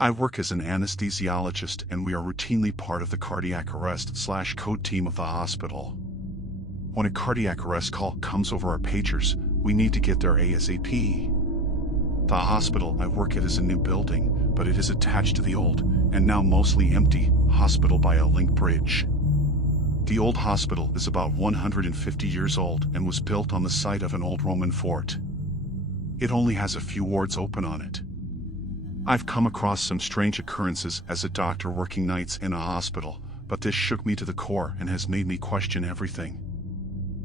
I work as an anesthesiologist and we are routinely part of the cardiac arrest/code team of the hospital. When a cardiac arrest call comes over our pagers, we need to get there ASAP. The hospital I work at is a new building, but it is attached to the old, and now mostly empty, hospital by a link bridge. The old hospital is about 150 years old and was built on the site of an old Roman fort. It only has a few wards open on it. I've come across some strange occurrences as a doctor working nights in a hospital, but this shook me to the core and has made me question everything.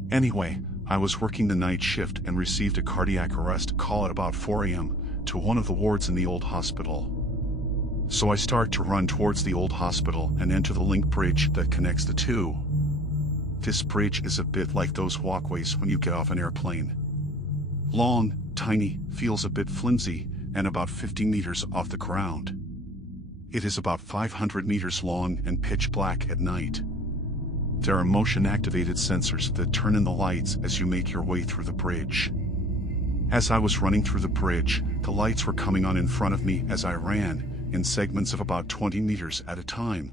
Anyway, I was working the night shift and received a cardiac arrest call at about 4 a.m. to one of the wards in the old hospital. So I start to run towards the old hospital and enter the link bridge that connects the two. This bridge is a bit like those walkways when you get off an airplane. Long, tiny, feels a bit flimsy, and about 50 meters off the ground. It is about 500 meters long and pitch black at night. There are motion-activated sensors that turn in the lights as you make your way through the bridge. As I was running through the bridge, the lights were coming on in front of me as I ran, in segments of about 20 meters at a time.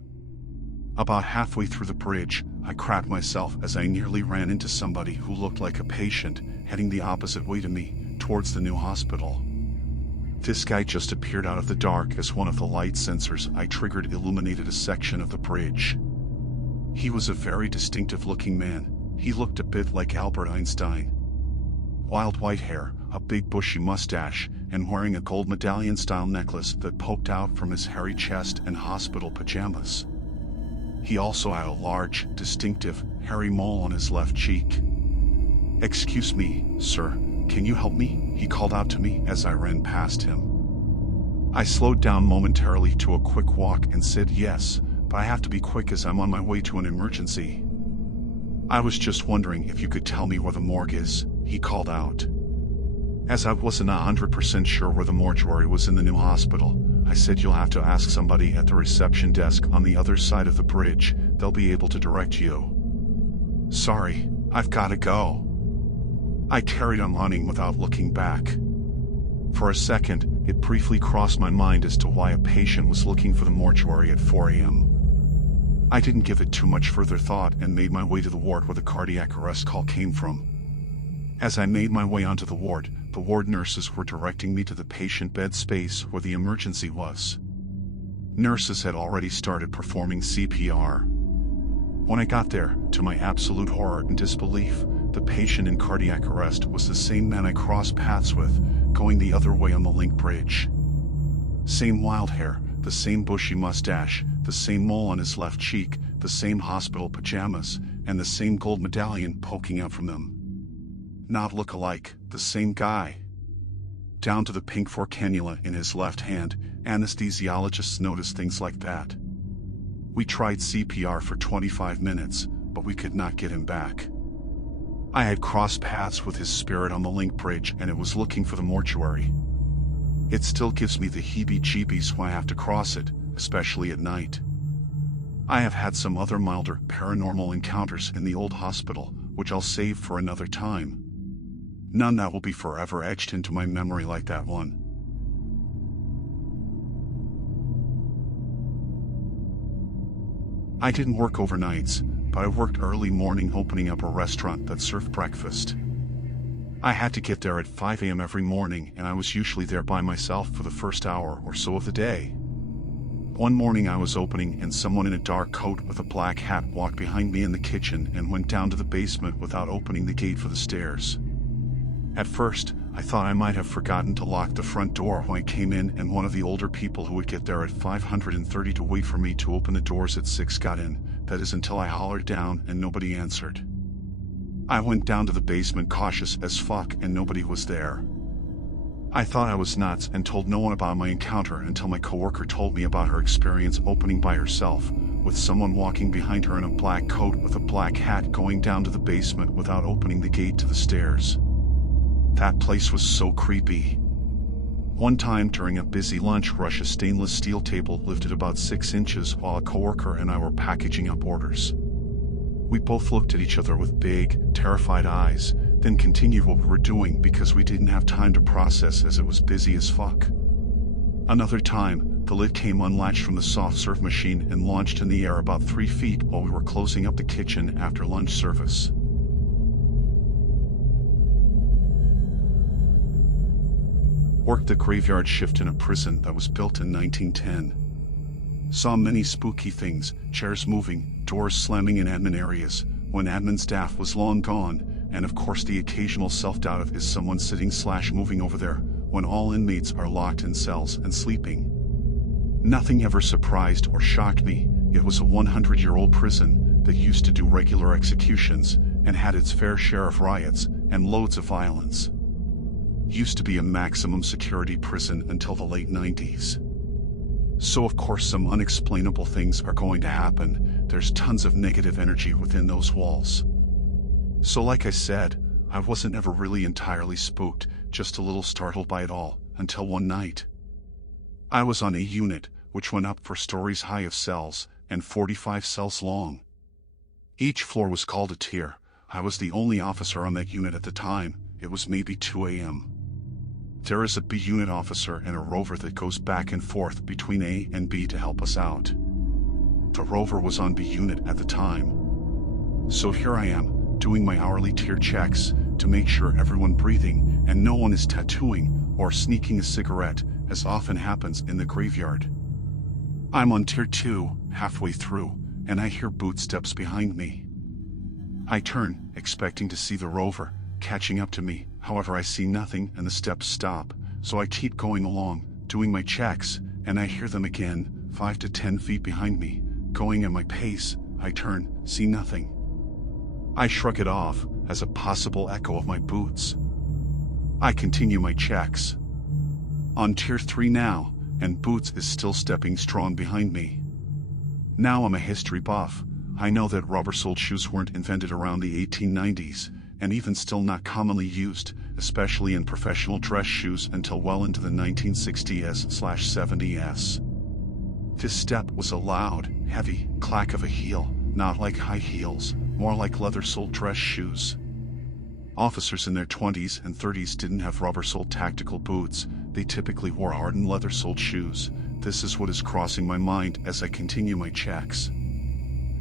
About halfway through the bridge, I crapped myself as I nearly ran into somebody who looked like a patient, heading the opposite way to me, towards the new hospital. This guy just appeared out of the dark as one of the light sensors I triggered illuminated a section of the bridge. He was a very distinctive-looking man. He looked a bit like Albert Einstein. Wild white hair, a big bushy mustache, and wearing a gold medallion-style necklace that poked out from his hairy chest and hospital pajamas. He also had a large, distinctive, hairy mole on his left cheek. "Excuse me, sir, can you help me?" he called out to me as I ran past him. I slowed down momentarily to a quick walk and said yes, but I have to be quick as I'm on my way to an emergency. "I was just wondering if you could tell me where the morgue is," he called out. As I wasn't 100% sure where the mortuary was in the new hospital, I said, "You'll have to ask somebody at the reception desk on the other side of the bridge. They'll be able to direct you." "Sorry, I've gotta go." I carried on running without looking back. For a second, it briefly crossed my mind as to why a patient was looking for the mortuary at 4 a.m. I didn't give it too much further thought and made my way to the ward where the cardiac arrest call came from. As I made my way onto the ward nurses were directing me to the patient bed space where the emergency was. Nurses had already started performing CPR. When I got there, to my absolute horror and disbelief, the patient in cardiac arrest was the same man I crossed paths with, going the other way on the link bridge. Same wild hair, the same bushy mustache, the same mole on his left cheek, the same hospital pajamas, and the same gold medallion poking out from them. Not look-alike, the same guy. Down to the pink fork cannula in his left hand, anesthesiologists notice things like that. We tried CPR for 25 minutes, but we could not get him back. I had crossed paths with his spirit on the link bridge and it was looking for the mortuary. It still gives me the heebie-jeebies when I have to cross it, especially at night. I have had some other milder paranormal encounters in the old hospital, which I'll save for another time. None that will be forever etched into my memory like that one. I didn't work overnights, but I worked early morning opening up a restaurant that served breakfast. I had to get there at 5 a.m. every morning and I was usually there by myself for the first hour or so of the day. One morning I was opening and someone in a dark coat with a black hat walked behind me in the kitchen and went down to the basement without opening the gate for the stairs. At first, I thought I might have forgotten to lock the front door when I came in and one of the older people who would get there at 5:30 to wait for me to open the doors at 6 got in, that is until I hollered down and nobody answered. I went down to the basement cautious as fuck and nobody was there. I thought I was nuts and told no one about my encounter until my coworker told me about her experience opening by herself, with someone walking behind her in a black coat with a black hat going down to the basement without opening the gate to the stairs. That place was so creepy. One time during a busy lunch rush, a stainless steel table lifted about 6 inches while a coworker and I were packaging up orders. We both looked at each other with big, terrified eyes, then continued what we were doing because we didn't have time to process as it was busy as fuck. Another time, The lid came unlatched from the soft serve machine and launched in the air about 3 feet while we were closing up the kitchen after lunch service. Worked the graveyard shift in a prison that was built in 1910. Saw many spooky things, chairs moving, doors slamming in admin areas, when admin staff was long gone, and of course the occasional self-doubt of is someone sitting/moving over there, when all inmates are locked in cells and sleeping. Nothing ever surprised or shocked me. It was a 100-year-old prison that used to do regular executions and had its fair share of riots and loads of violence. Used to be a maximum security prison until the late 90s. So of course some unexplainable things are going to happen. There's tons of negative energy within those walls. So like I said, I wasn't ever really entirely spooked, just a little startled by it all, until one night. I was on a unit, which went up 4 stories high of cells, and 45 cells long. Each floor was called a tier. I was the only officer on that unit at the time. It was maybe 2 a.m. There is a B unit officer and a rover that goes back and forth between A and B to help us out. The rover was on B unit at the time. So here I am, doing my hourly tier checks to make sure everyone breathing and no one is tattooing or sneaking a cigarette, as often happens in the graveyard. I'm on tier 2, halfway through, and I hear bootsteps behind me. I turn, expecting to see the rover catching up to me. However, I see nothing and the steps stop, so I keep going along, doing my checks, and I hear them again, 5 to 10 feet behind me, going at my pace. I turn, see nothing. I shrug it off as a possible echo of my boots. I continue my checks. On tier 3 now, and Boots is still stepping strong behind me. Now I'm a history buff. I know that rubber-soled shoes weren't invented around the 1890s, and even still not commonly used, especially in professional dress shoes, until well into the 1960s/70s. This step was a loud, heavy clack of a heel, not like high heels, more like leather-soled dress shoes. Officers in their 20s and 30s didn't have rubber-soled tactical boots. They typically wore hardened leather-soled shoes. This is what is crossing my mind as I continue my checks.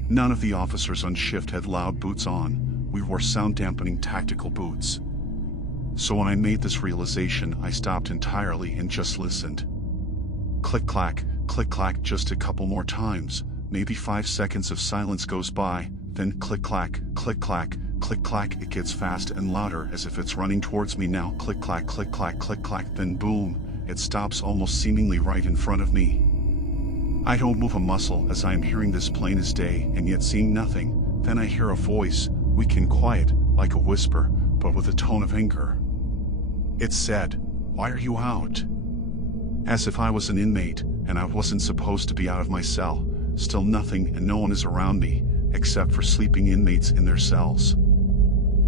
None of the officers on shift had loud boots on. We wore sound-dampening tactical boots. So when I made this realization, I stopped entirely and just listened. Click-clack, click-clack just a couple more times. Maybe 5 seconds of silence goes by, then click-clack, click-clack, click-clack. It gets fast and louder as if it's running towards me now. Click-clack, click-clack, click-clack, then boom, it stops almost seemingly right in front of me. I don't move a muscle as I am hearing this plain as day and yet seeing nothing. Then I hear a voice, weak and quiet, like a whisper, but with a tone of anger. It said, "Why are you out?" As if I was an inmate, and I wasn't supposed to be out of my cell. Still nothing and no one is around me, except for sleeping inmates in their cells.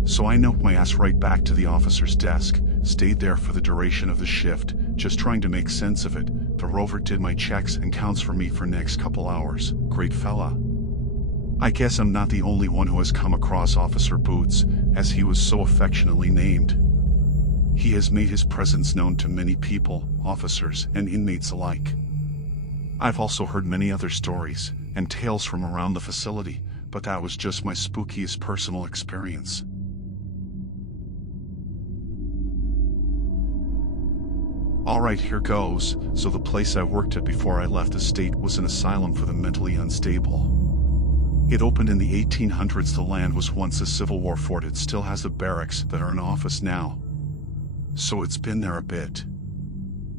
So I knelt my ass right back to the officer's desk, stayed there for the duration of the shift, just trying to make sense of it. The rover did my checks and counts for me for next couple hours. Great fella. I guess I'm not the only one who has come across Officer Boots, as he was so affectionately named. He has made his presence known to many people, officers and inmates alike. I've also heard many other stories and tales from around the facility, but that was just my spookiest personal experience. Alright, here goes. So the place I worked at before I left the state was an asylum for the mentally unstable. It opened in the 1800s. The land was once a Civil War fort. It still has the barracks that are an office now. So it's been there a bit.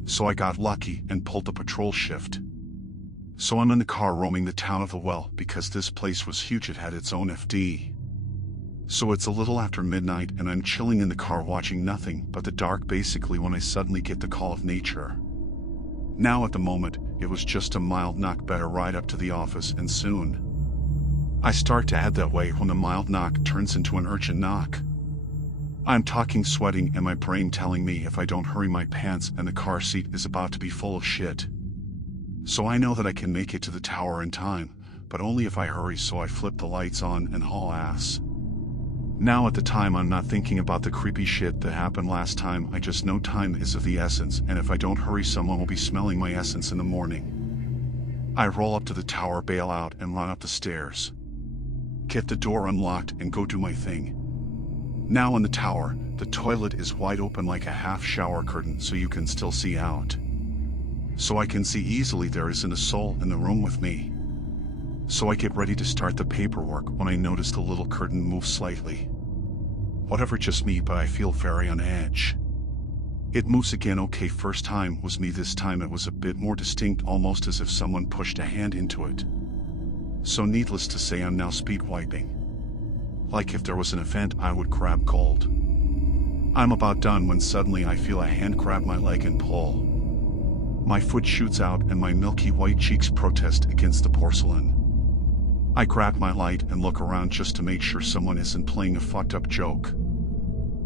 So I got lucky and pulled the patrol shift. So I'm in the car roaming the town of the Well because this place was huge. It had its own FD. So it's a little after midnight and I'm chilling in the car watching nothing but the dark basically when I suddenly get the call of nature. Now at the moment, it was just a mild knock, better ride up to the office and soon. I start to head that way when the mild knock turns into an urgent knock. I'm talking, sweating, and my brain telling me if I don't hurry my pants and the car seat is about to be full of shit. So I know that I can make it to the tower in time, but only if I hurry, so I flip the lights on and haul ass. Now at the time I'm not thinking about the creepy shit that happened last time, I just know time is of the essence, and if I don't hurry someone will be smelling my essence in the morning. I roll up to the tower, bail out, and run up the stairs. Get the door unlocked and go do my thing. Now in the tower, the toilet is wide open like a half shower curtain so you can still see out. So I can see easily there isn't a soul in the room with me. So I get ready to start the paperwork when I notice the little curtain move slightly. Whatever, just me, but I feel very on edge. It moves again. Okay, first time was me. This time it was a bit more distinct, almost as if someone pushed a hand into it. So needless to say, I'm now speed wiping. Like if there was an event, I would grab gold. I'm about done when suddenly I feel a hand grab my leg and pull. My foot shoots out and my milky white cheeks protest against the porcelain. I grab my light and look around just to make sure someone isn't playing a fucked up joke.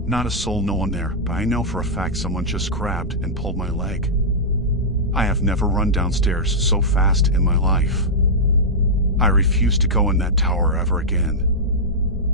Not a soul, no one there, but I know for a fact someone just grabbed and pulled my leg. I have never run downstairs so fast in my life. I refuse to go in that tower ever again.